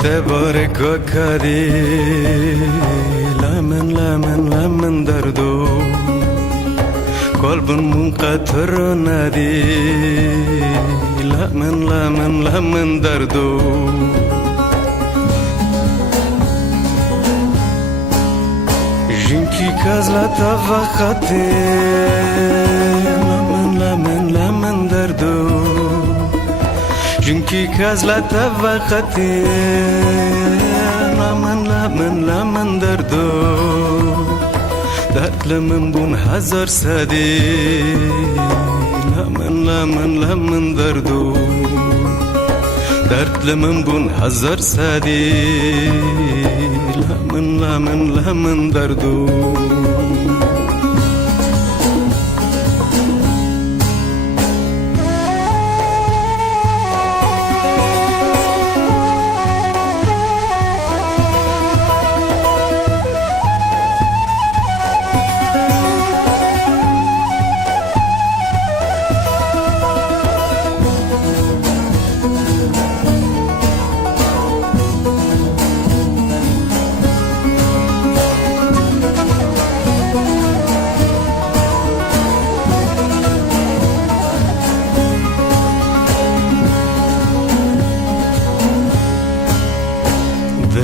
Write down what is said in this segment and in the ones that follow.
تبارك وكادي لمن دردو قلب منقطر نادي لمن دردو جنكي كازلا تفاقتي لمن دردو جنكي كازلا تفاقتي لمن دردو درد لمن بون هزار سادي لمن دردو درد لمن بون هزار سادي لمن دردو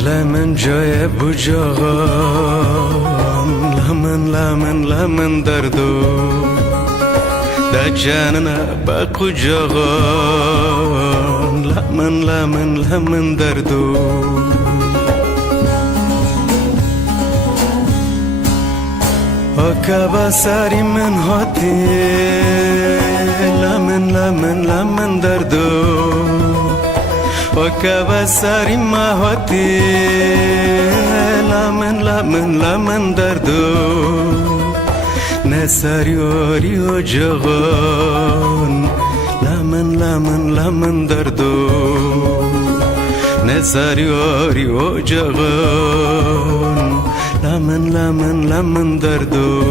لمن جای بجاغان لمن دردو دا جاننا با قجاغان لمن دردو اکبا ساری من هاتی لمن دردو وكبا ساري ما هوتي لمن دردو نساري وريو جغون لمن دردو نساري وريو جغون لمن دردو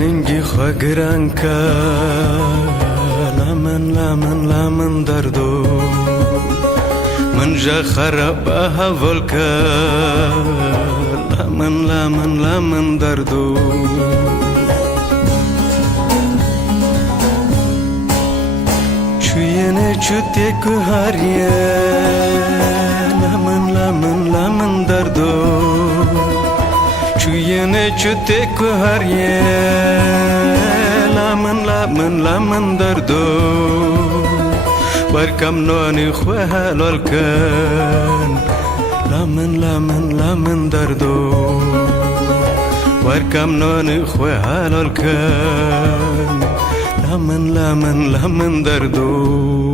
ننجي خاقرانكا لمن دردو من جا خرابها فولكا لمن دردو شوينه چوتيك هاريه لمن دردو چوینه چوته کو هریه لمن دردو برکم نانی خواه حلال کن لمن دردو برکم نانی خواه حلال کن لمن دردو